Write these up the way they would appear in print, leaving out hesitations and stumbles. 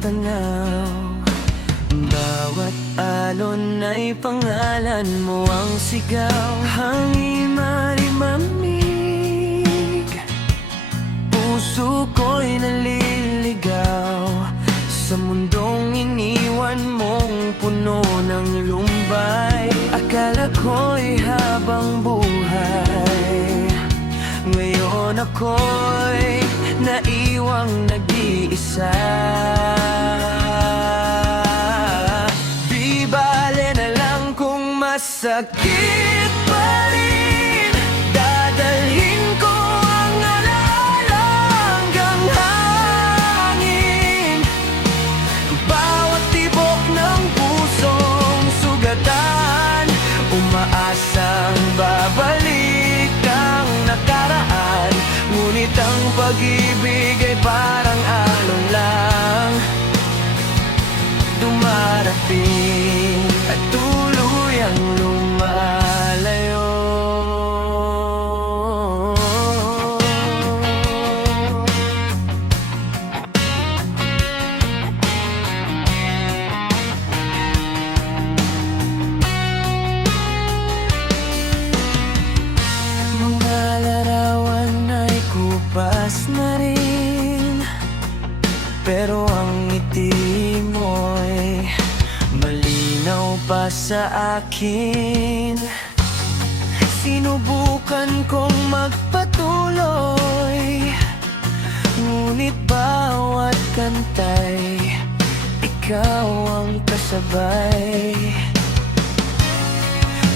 tanaw. Bawat alon ay pangalan mo ang sigaw. Hangin marimamig, puso ko'y naliligaw sa mundong iniwan mong puno ng lumbay. Akala ko'y habang buhay, ngayon ako'y naiwang nag-iisa. Di bale na lang kung masakit pa rin, dadalhin ko ang alala hanggang hangin. Bawat tibok ng pusong sugatan, umaasang babalik ang nakaraan. Ngunit ang pag-ibig ay parang alon lang, dumarating at tuluyang lumalayo. Mga larawan ay kupas na rin, pero ang ngiti mo'y malinaw pa sa akin. Sinubukan kong magpatuloy, ngunit bawat kantay ikaw ang kasabay.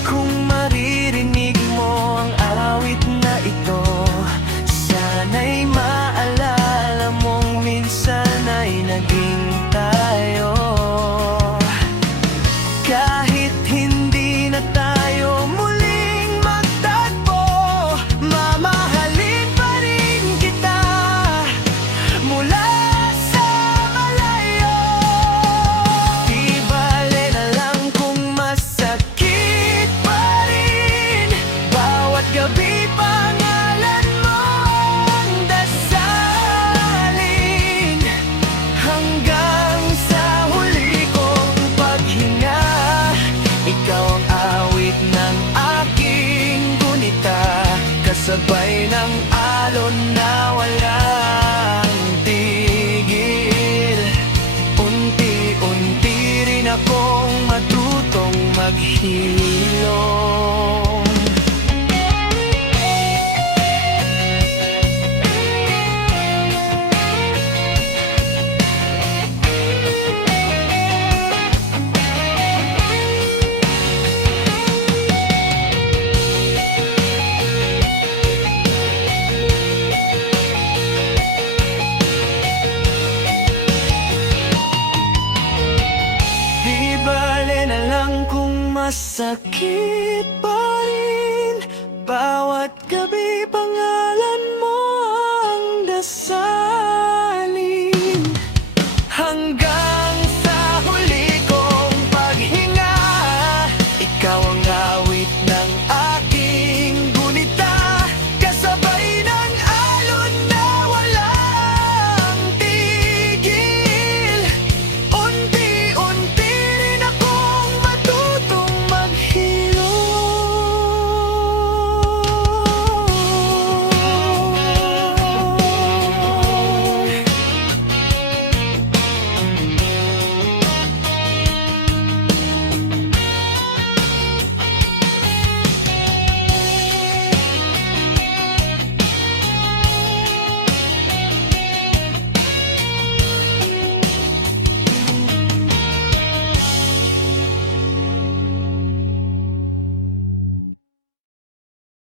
Kung maririnig mo ang awit na ito, sana'y maalala mong minsan ay naging tayo. Kahit hindi na tayo muling magtagpo, mamahalin pa rin kita mula sa malayo. Di bale na lang kung masakit pa rin, bawat gabi pangalan mo ang dasalin. Hanggang sa huli kong paghinga, ikaw ang awit ng aking gunita, kasabay ng alon na walang tigil. Unti-unti rin akong matutong maghilom. Di bale na lang kung masakit pa rin, bawat gabi pangalan